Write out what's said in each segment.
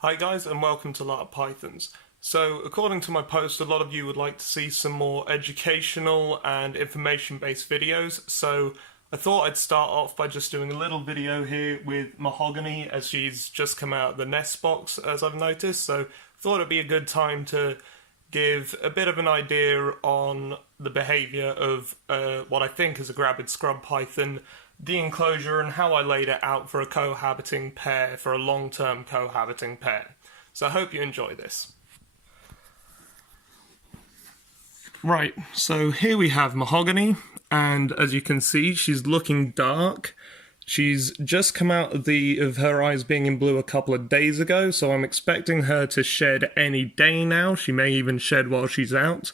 Hi guys and welcome to Lot of Pythons. So according to my post, a lot of you would like to see some more educational and information based videos, so I thought I'd start off by just doing a little video here with Mahogany as she's just come out of the nest box, as I've noticed, so thought it'd be a good time to give a bit of an idea on the behaviour of what I think is a gravid scrub python, the enclosure, and how I laid it out for a cohabiting pair, for a long-term cohabiting pair. So I hope you enjoy this. Right, so here we have Mahogany, and as you can see, she's looking dark. She's just come out of her eyes being in blue a couple of days ago, so I'm expecting her to shed any day now. She may even shed while she's out.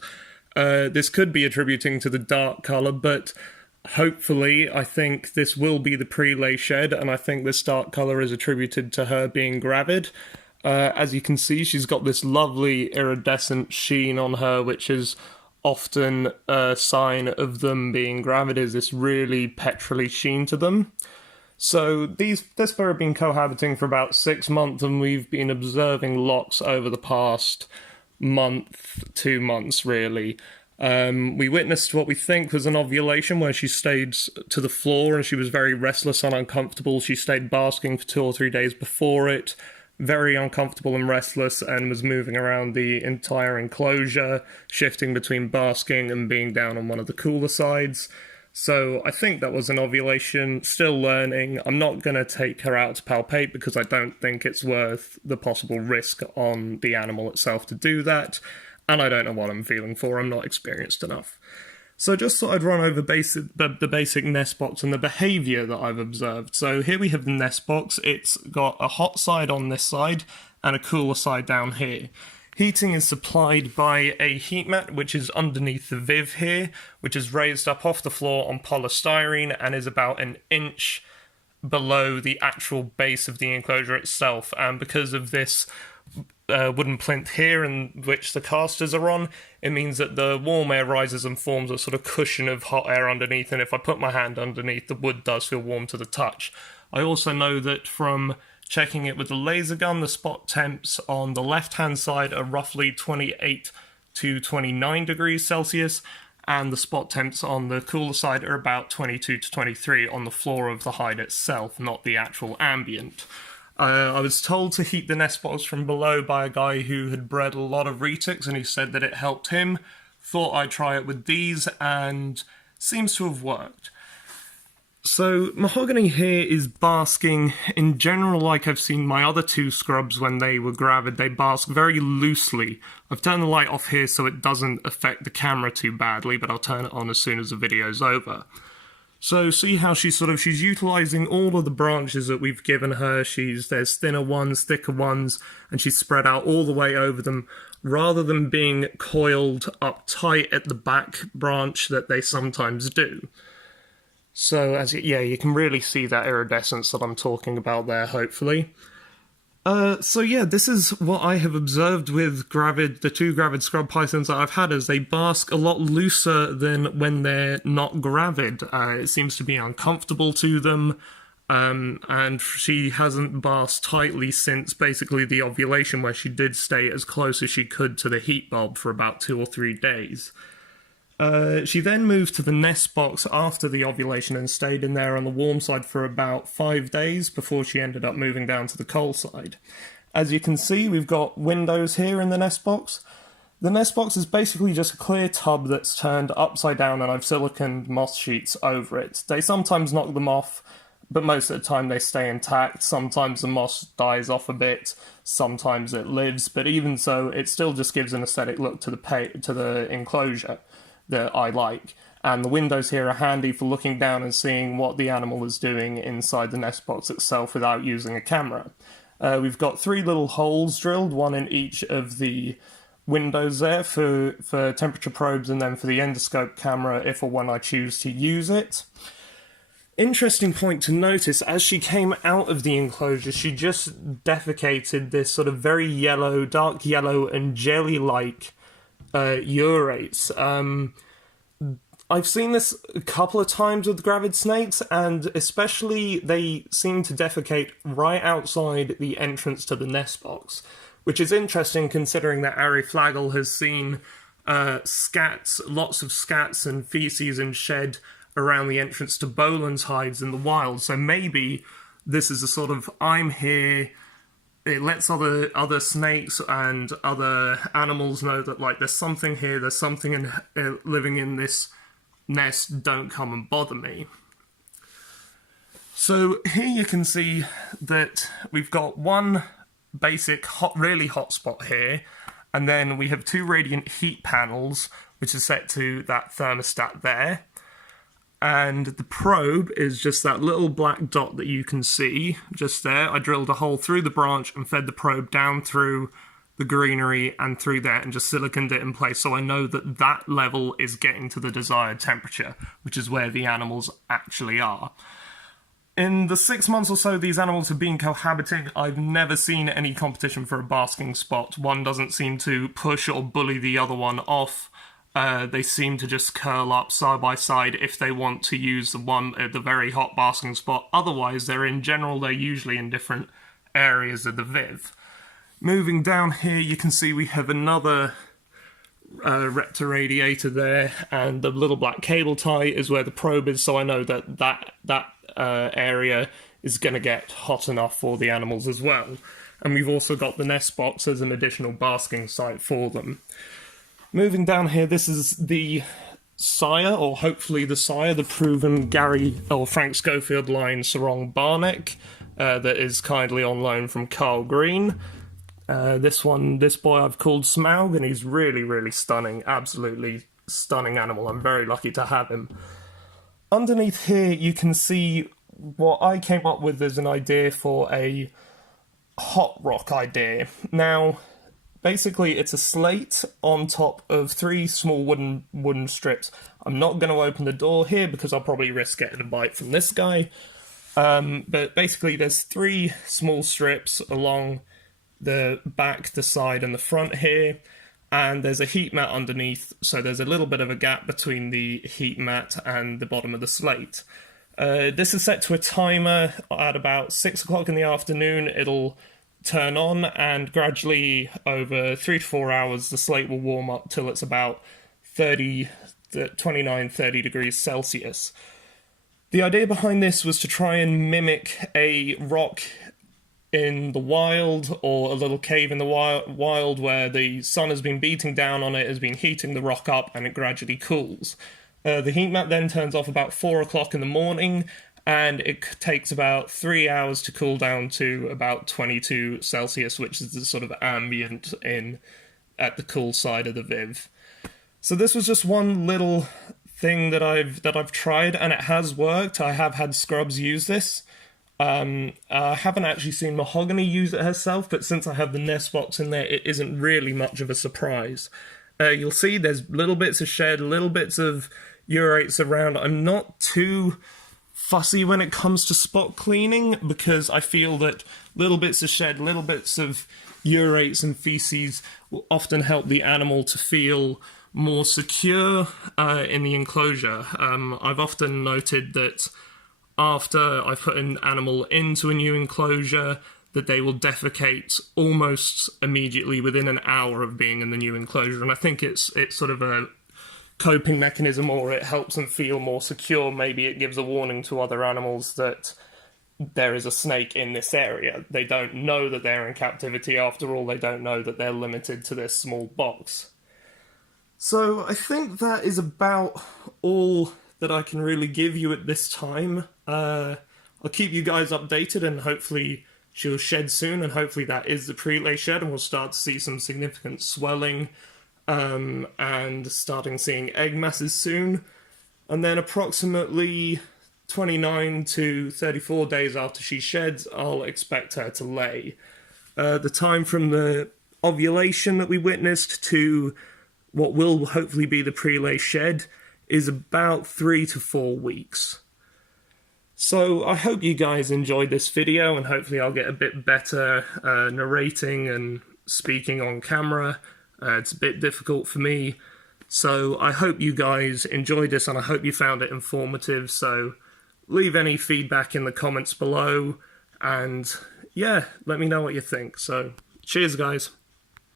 This could be attributing to the dark colour, but hopefully I think this will be the pre-lay shed, and I think this dark colour is attributed to her being gravid. As you can see, she's got this lovely iridescent sheen on her, which is often a sign of them being gravid, is this really petrol-y sheen to them. So this pair have been cohabiting for about 6 months, and we've been observing locks over the past month, 2 months really. We witnessed what we think was an ovulation where she stayed to the floor and she was very restless and uncomfortable. She stayed basking for 2 or 3 days before it, very uncomfortable and restless, and was moving around the entire enclosure, shifting between basking and being down on one of the cooler sides. So I think that was an ovulation, still learning. I'm not going to take her out to palpate because I don't think it's worth the possible risk on the animal itself to do that. And I don't know what I'm feeling for, I'm not experienced enough. So just thought I'd run over the basic nest box and the behaviour that I've observed. So here we have the nest box. It's got a hot side on this side and a cooler side down here. Heating is supplied by a heat mat, which is underneath the viv here, which is raised up off the floor on polystyrene and is about an inch below the actual base of the enclosure itself. And because of this wooden plinth here in which the casters are on, it means that the warm air rises and forms a sort of cushion of hot air underneath, and if I put my hand underneath, the wood does feel warm to the touch. I also know that from checking it with the laser gun, the spot temps on the left-hand side are roughly 28 to 29 degrees Celsius, and the spot temps on the cooler side are about 22 to 23 on the floor of the hide itself, not the actual ambient. I was told to heat the nest box from below by a guy who had bred a lot of retics, and he said that it helped him. Thought I'd try it with these, and seems to have worked. So Mahogany here is basking in general like I've seen my other 2 scrubs when they were gravid. They bask very loosely. I've turned the light off here so it doesn't affect the camera too badly, but I'll turn it on as soon as the video's over. So see how she's utilising all of the branches that we've given her. There's thinner ones, thicker ones, and she's spread out all the way over them, rather than being coiled up tight at the back branch that they sometimes do. So you can really see that iridescence that I'm talking about there, hopefully. This is what I have observed with the 2 gravid scrub pythons that I've had, as they bask a lot looser than when they're not gravid. It seems to be uncomfortable to them, and she hasn't basked tightly since basically the ovulation, where she did stay as close as she could to the heat bulb for about 2 or 3 days. She then moved to the nest box after the ovulation and stayed in there on the warm side for about 5 days before she ended up moving down to the cold side. As you can see, we've got windows here in the nest box. The nest box is basically just a clear tub that's turned upside down, and I've siliconed moss sheets over it. They sometimes knock them off, but most of the time they stay intact. Sometimes the moss dies off a bit, sometimes it lives, but even so, it still just gives an aesthetic look to the enclosure that I like. And the windows here are handy for looking down and seeing what the animal is doing inside the nest box itself without using a camera. We've got 3 little holes drilled, one in each of the windows there for temperature probes, and then for the endoscope camera if or when I choose to use it. Interesting point to notice, as she came out of the enclosure, she just defecated this sort of very yellow, dark yellow and jelly-like urates. I've seen this a couple of times with gravid snakes, and especially they seem to defecate right outside the entrance to the nest box, which is interesting considering that Ari Flagel has seen scats, lots of scats and feces and shed around the entrance to Boland's hives in the wild. So maybe this is a sort of, I'm here, it lets other snakes and other animals know that, like, there's something here, there's something living in this nest, don't come and bother me. So here you can see that we've got one basic really hot spot here, and then we have two radiant heat panels, which is set to that thermostat there. And the probe is just that little black dot that you can see just there. I drilled a hole through the branch and fed the probe down through the greenery and through there and just siliconed it in place, so I know that that level is getting to the desired temperature, which is where the animals actually are. In the 6 months or so these animals have been cohabiting, I've never seen any competition for a basking spot. One doesn't seem to push or bully the other one off. They seem to just curl up side by side if they want to use the one at the very hot basking spot. Otherwise, they're usually in different areas of the viv. Moving down here, you can see we have another Reptor radiator there, and the little black cable tie is where the probe is, so I know that area is going to get hot enough for the animals as well. And we've also got the nest box as an additional basking site for them. Moving down here, this is the sire, or hopefully the sire, the proven Frank Schofield line Sorong Barneck, that is kindly on loan from Carl Green. This boy I've called Smaug, and he's really, really stunning, absolutely stunning animal. I'm very lucky to have him. Underneath here, you can see what I came up with as an idea for a hot rock idea. Now, basically, it's a slate on top of 3 small wooden strips. I'm not going to open the door here because I'll probably risk getting a bite from this guy. But basically, there's 3 small strips along the back, the side, and the front here. And there's a heat mat underneath, so there's a little bit of a gap between the heat mat and the bottom of the slate. This is set to a timer. At about 6 o'clock in the afternoon, it'll turn on, and gradually over 3 to 4 hours the slate will warm up till it's about 30 degrees Celsius. The idea behind this was to try and mimic a rock in the wild, or a little cave in the wild where the sun has been beating down on it, has been heating the rock up, and it gradually cools. The heat mat then turns off about 4 o'clock in the morning, and it takes about 3 hours to cool down to about 22 Celsius, which is the sort of ambient at the cool side of the viv. So this was just one little thing that I've tried, and it has worked. I have had scrubs use this. I haven't actually seen Mahogany use it herself, but since I have the nest box in there, it isn't really much of a surprise. You'll see there's little bits of shed, little bits of urates around. I'm not too fussy when it comes to spot cleaning, because I feel that little bits of shed, little bits of urates and feces will often help the animal to feel more secure in the enclosure. I've often noted that after I've put an animal into a new enclosure, that they will defecate almost immediately within an hour of being in the new enclosure, and I think it's sort of a coping mechanism, or it helps them feel more secure. Maybe it gives a warning to other animals that there is a snake in this area. They don't know that they're in captivity after all, they don't know that they're limited to this small box. So I think that is about all that I can really give you at this time. I'll keep you guys updated, and hopefully she'll shed soon, and hopefully that is the prelay shed, and we'll start to see some significant swelling and starting seeing egg masses soon. And then approximately 29 to 34 days after she sheds, I'll expect her to lay. The time from the ovulation that we witnessed to what will hopefully be the prelay shed is about 3 to 4 weeks. So I hope you guys enjoyed this video, and hopefully I'll get a bit better narrating and speaking on camera. It's a bit difficult for me So I hope you guys enjoyed this and I hope you found it informative. So leave any feedback in the comments below and yeah, let me know what you think. So cheers guys.